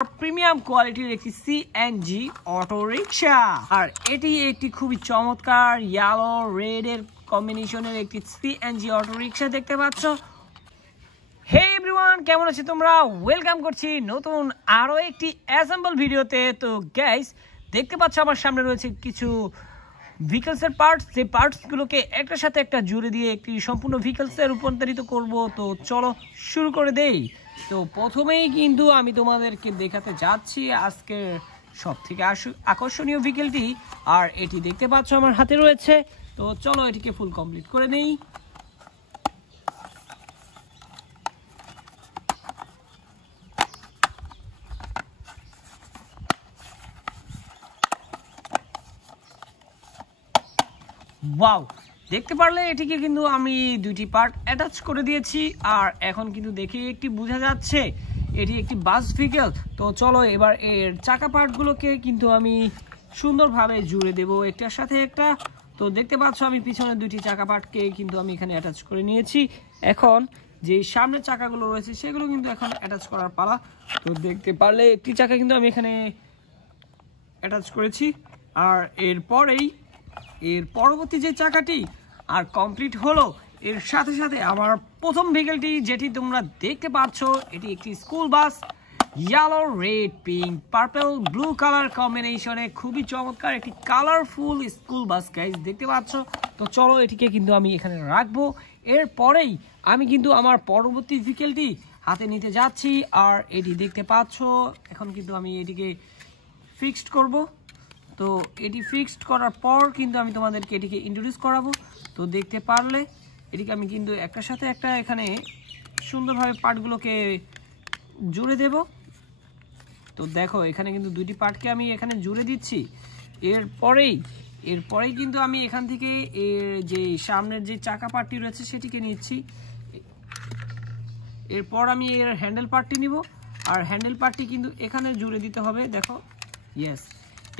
Premium কোয়ালিটির একটি CNG auto rickshaw. আর এটি একটি খুবই চমৎকার ইয়েলো রেড এর কম্বিনেশনের একটি সিএনজি অটো রিকশা দেখতে পাচ্ছ। হে এভরিওয়ান, কেমন আছো তোমরা? ওয়েলকাম করছি নতুন আরো একটি অ্যাসেম্বল ভিডিওতে। তো গাইস, দেখতে পাচ্ছ আমার সামনে রয়েছে কিছু ভেহিকলস এর পার্টস, যে পার্টস গুলোকে একটার সাথে একটা জুড়ে দিয়ে একটি সম্পূর্ণ ভেহিকলস এ রূপান্তরিত করব। তো চলো শুরু করে দেই। তো প্রথমেই কিন্তু আমি তোমাদেরকে দেখাতে যাচ্ছি আজকে সবথেকে আকর্ষণীয় ভেহিকলটি, আর এটি দেখতে পাচ্ছ আমার হাতে রয়েছে। তো চলো এটিকে ফুল কমপ্লিট করে নেই। ওয়াও, দেখতে পারলে এটিকে কিন্তু আমি দুইটি পার্ট অ্যাটাচ করে দিয়েছি। আর এখন কিন্তু দেখে একটি বোঝা যাচ্ছে এটি একটি বাস ভেহিকল। তো চলো এবার এর চাকা পার্টগুলোকে কিন্তু আমি সুন্দরভাবে জুড়ে দেব একটার সাথে একটা। তো দেখতে পাচ্ছ আমি পিছনে দুইটি চাকা পার্টকে কিন্তু আমি এখানে অ্যাটাচ করে নিয়েছি। এখন যে সামনের চাকাগুলো রয়েছে সেগুলো কিন্তু এখন অ্যাটাচ করার পালা। তো দেখতে পারলে একটি চাকা কিন্তু আমি এখানে অ্যাটাচ করেছি। আর এর পরবর্তী যে চাকাটি আর কমপ্লিট হলো, এর সাথে সাথে আমার প্রথম ভেহিকলটি যেটি তোমরা দেখতে পাচ্ছ, এটি একটি school bus. Yellow red pink purple blue colour কম্বিনেশনে খুবই চমৎকার একটি কালারফুল স্কুল বাস গাইস, দেখতে পাচ্ছ। তো চলো এটিকে কিন্তু আমি এখানে রাখবো। এরপরেই আমি কিন্তু আমার পরবর্তী ভেহিকলটি হাতে নিতে যাচ্ছি। আর এটি দেখতে পাচ্ছ এখন কিন্তু আমি এটিকে ফিক্সড করব। তো এটি ফিক্সড করার পর কিন্তু আমি তোমাদেরকে এটিকে ইন্ট্রোডিউস করাবো। তো দেখতে পারলে এটিকে আমি কিন্তু একটার সাথে একটা এখানে সুন্দরভাবে পার্টগুলোকে জুড়ে দেব। তো দেখো এখানে কিন্তু দুইটি পার্টকে আমি এখানে জুড়ে দিচ্ছি। এরপরেই কিন্তু আমি এখান থেকে এর যে সামনের যে চাকা পার্টটি রয়েছে সেটিকে নিচ্ছি। এরপর আমি এর হ্যান্ডেল পার্টটি নিব। আর হ্যান্ডেল পার্টটি কিন্তু এখানে জুড়ে দিতে হবে। দেখো, ইয়েস,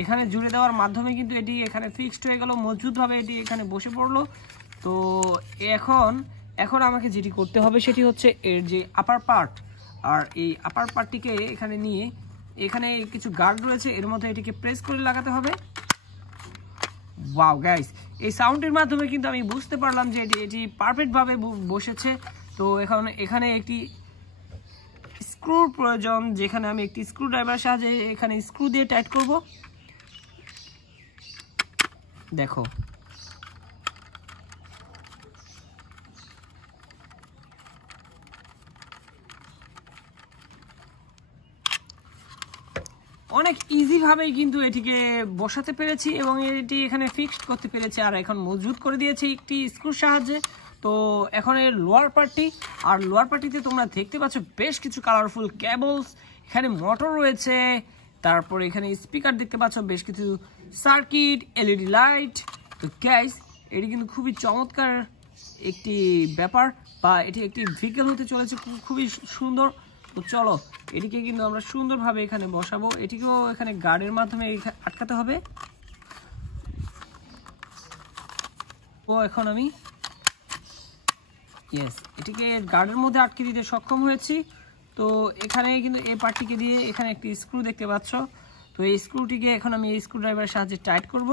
এখানে জুড়ে দেওয়ার মাধ্যমে কিন্তু এটি এখানে ফিক্সড হয়ে গেল, মজবুতভাবে এটি এখানে বসে পড়লো। তো এখন আমাকে যেটি করতে হবে সেটি হচ্ছে এর যে আপার পার্ট, আর এই আপার পার্টটিকে এখানে নিয়ে এখানে কিছু গার্ড রয়েছে এর মধ্যে এটিকে প্রেস করে লাগাতে হবে। ওয়াও গাইস, এই সাউন্ডের মাধ্যমে কিন্তু আমি বুঝতে পারলাম যে এটি পারফেক্টভাবে বসেছে। তো এখন এখানে একটি স্ক্রুর প্রয়োজন, যেখানে আমি একটি স্ক্রু ড্রাইভারের সাহায্যে এখানে স্ক্রু দিয়ে টাইট করব। দেখো, অনেক ইজি ভাবেই কিন্তু এটিকে বসাতে পেরেছি এবং এটি এখানে ফিক্সড করতে পেরেছি। আর এখন মজবুত করে দিয়েছি একটি স্ক্রুর সাহায্যে। তো এখন এর লোয়ার পার্টিতে তোমরা দেখতে পাচ্ছ বেশ কিছু কালারফুল কেবলস, এখানে মোটর রয়েছে, তারপর এখানে স্পিকার দেখতে পাচ্ছ, বেশ কিছু সার্কিট, এলইডি লাইট। তো গাইস, এটি কিন্তু খুবই চমৎকার একটি ব্যাপার, বা এটি একটি ভেহিকল হতে চলেছে খুবই সুন্দর। তো চলো এটিকে কিন্তু আমরা সুন্দরভাবে এখানে বসাবো। এটিকেও এখানে গার্ডের মাধ্যমে আটকাতে হবে। তো এখন আমি এটিকে গার্ডের মধ্যে আটকে দিতে সক্ষম হয়েছি। তো এখানে কিন্তু এই পার্টটিকে দিয়ে এখানে একটি স্ক্রু দেখতে পাচ্ছ। তো এই স্ক্রুটিকে এখন আমি এই স্ক্রু ড্রাইভারের সাহায্যে টাইট করব।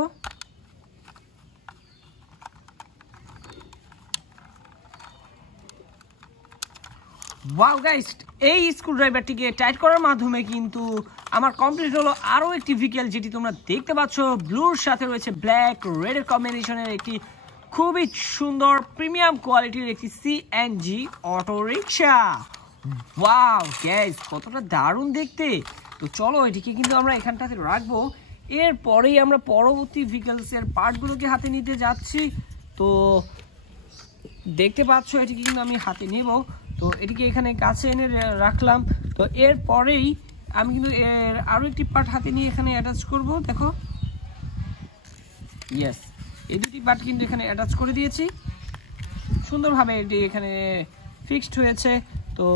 ওয়াও গাইস, এই স্ক্রু ড্রাইভারটিকে টাইট করার মাধ্যমে কিন্তু আমার কমপ্লিট হলো আরও একটি ভেহিকল, যেটি তোমরা দেখতে পাচ্ছ ব্লুর সাথে রয়েছে ব্ল্যাক রেড এর কম্বিনেশনের একটি খুবই সুন্দর প্রিমিয়াম কোয়ালিটির একটি CNG auto rickshaw. Wow guys, কতটা দারুণ দেখতে। তো চলো এটিকে কিন্তু আমরা এখানটাতে রাখবো। এরপরেই আমরা পরবর্তী ভেহিকলসের পার্টগুলোকে হাতে নিতে যাচ্ছি। তো দেখতে পাচ্ছ এটিকে কিন্তু আমি হাতে নেব। তো এটিকে এখানে কাছে এনে রাখলাম। তো এরপরেই আমি কিন্তু এর আরও একটি পার্ট হাতে নিয়ে এখানে অ্যাটাচ করব। দেখো, ইয়েস, এই দুটি পার্ট কিন্তু এখানে অ্যাটাচ করে দিয়েছি সুন্দরভাবে। এটি এখানে ফিক্সড হয়েছে। তো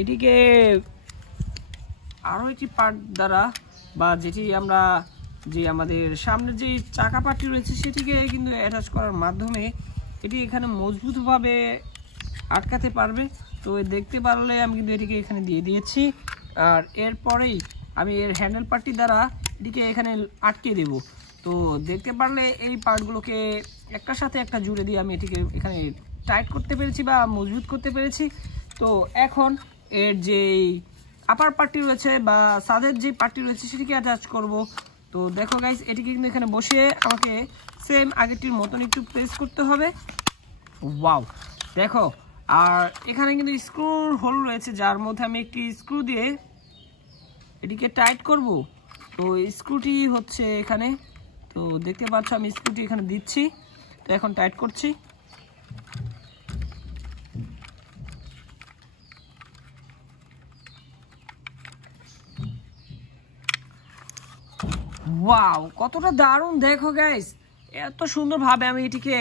এটিকে আরও একটি পার্ট দ্বারা, বা যেটি আমরা যে আমাদের সামনের যে চাকা পার্টটি রয়েছে সেটিকে কিন্তু অ্যাটাচ করার মাধ্যমে এটি এখানে মজবুতভাবে আটকাতে পারবে। তো দেখতে পারলে আমি কিন্তু এটিকে এখানে দিয়ে দিয়েছি। আর এরপরেই আমি এর হ্যান্ডেল পার্টটি দ্বারা এটিকে এখানে আটকে দেব। তো দেখতে পারলে এই পার্টগুলোকে একটার সাথে একটা জুড়ে দিয়ে আমি এটিকে এখানে টাইট করতে পেরেছি বা মজবুত করতে পেরেছি। তো এখন এর যে আপার পার্টটি রয়েছে বা সাদের যে পার্টটি রয়েছে সেটিকে অ্যাটাচ করব। তো দেখো গাইস, এটিকে কিন্তু এখানে বসিয়ে আমাকে সেম আগেরটির মতন একটু প্রেস করতে হবে। ওয়াও, দেখো। আর এখানে কিন্তু স্ক্রুর হোল রয়েছে, যার মধ্যে আমি একটি স্ক্রু দিয়ে এটিকে টাইট করব। তো স্ক্রুটি হচ্ছে এখানে, তো দেখতে পাচ্ছ আমি স্ক্রুটি এখানে দিচ্ছি। তো এখন টাইট করছি। ওয়াও, কতটা দারুণ দেখো গাইস, এত সুন্দরভাবে আমি এটিকে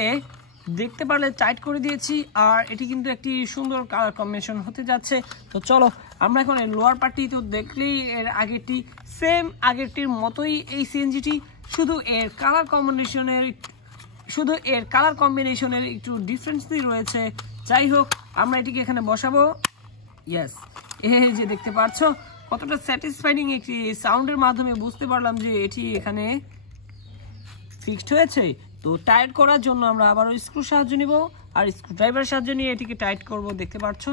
দেখতে পারলে টাইট করে দিয়েছি। আর এটি কিন্তু একটি সুন্দর কালার কম্বিনেশন হতে যাচ্ছে। তো চলো আমরা এখন এর লোয়ার পার্টি, তো দেখলেই এর আগেরটি সেম আগেরটির মতোই এই সিএনজিটি, শুধু এর কালার কম্বিনেশনের একটু ডিফারেন্সই রয়েছে। যাই হোক, আমরা এটিকে এখানে বসাবো। ইয়েস, এই যে দেখতে পাচ্ছ কতটা স্যাটিসফাইং একটি সাউন্ডের মাধ্যমে বুঝতে পারলাম যে এটি এখানে ফিক্সড হয়েছে। তো টাইট করার জন্য আমরা আবারও স্ক্রু সাহায্য নিব আর স্ক্রু ড্রাইভার সাহায্য নিয়ে এটিকে টাইট করব। দেখতে পাচ্ছ,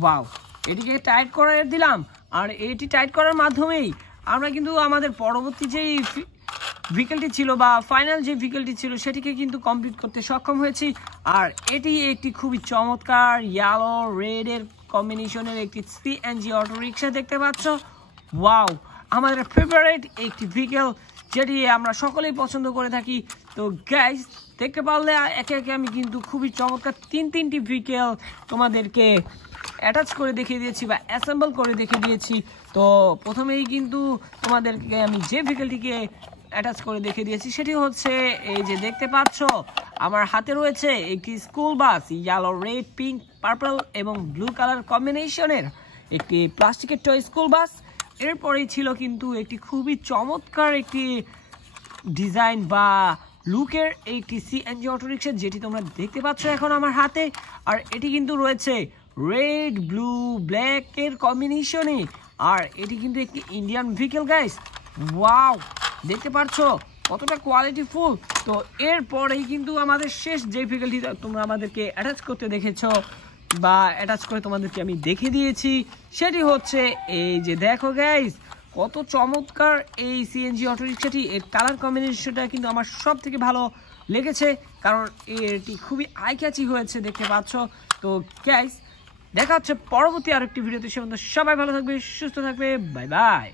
ওয়াও, এটিকে টাইট করে দিলাম। আর এটি টাইট করার মাধ্যমেই আমরা কিন্তু আমাদের পরবর্তী যেই ভিকেলটি ছিল বা ফাইনাল যে ভিকেলটি ছিল সেটিকে কিন্তু কমপ্লিট করতে সক্ষম হয়েছি। আর এটি একটি খুবই চমৎকার ইয়েলো রেডের কম্বিনেশনের একটি সিএনজি অটো রিক্সা দেখতে পাচ্ছ। ওয়াও, আমাদের ফেভারিট একটি ভিকেল, যেটি আমরা সকলেই পছন্দ করে থাকি। তো গাইস, দেখতে পারলে একে একে আমি কিন্তু খুবই চমৎকার তিনটি ভিকেল তোমাদেরকে অ্যাটাচ করে দেখিয়ে দিয়েছি বা অ্যাসেম্বল করে দেখিয়ে দিয়েছি। তো প্রথমেই কিন্তু তোমাদেরকে আমি যে ভিকেলটিকে অ্যাটাচ করে দেখিয়ে দিয়েছি সেটি হচ্ছে এই যে দেখতে পাচ্ছ আমার হাতে রয়েছে একটি school bus, yellow red pink purple এবং ব্লু কালার কম্বিনেশনের একটি প্লাস্টিকের টয় স্কুল বাস। এরপরেই ছিল কিন্তু একটি খুবই চমৎকার একটি ডিজাইন বা লুকের একটি সিএনজি অটোরিক্সা, যেটি তোমরা দেখতে পাচ্ছ এখন আমার হাতে। আর এটি কিন্তু রয়েছে রেড ব্লু ব্ল্যাক এর কম্বিনেশনে। আর এটি কিন্তু একটি ইন্ডিয়ান ভেহিকেল গাইস। ওয়াও, দেখতে পাচ্ছ কতটা কোয়ালিটি ফুল। তো এরপরেই কিন্তু আমাদের শেষ যে ভেহিকেলটি তোমরা আমাদেরকে অ্যাটাচ করতে দেখেছ বা অ্যাটাচ করে তোমাদেরকে আমি দেখে দিয়েছি সেটি হচ্ছে এই যে দেখো গাইস, কত চমৎকার এই সিএনজি অটোরিক্সাটি। এর কালার কম্বিনেশনটা কিন্তু আমার সব থেকে ভালো লেগেছে, কারণ এটি খুবই আই ক্যাচি হয়েছে দেখতে পাচ্ছ। তো গাইস, দেখা হচ্ছে পরবর্তী আরেকটি ভিডিওতে। সে পর্যন্ত সবাই ভালো থাকবে, সুস্থ থাকবে, বাই বাই।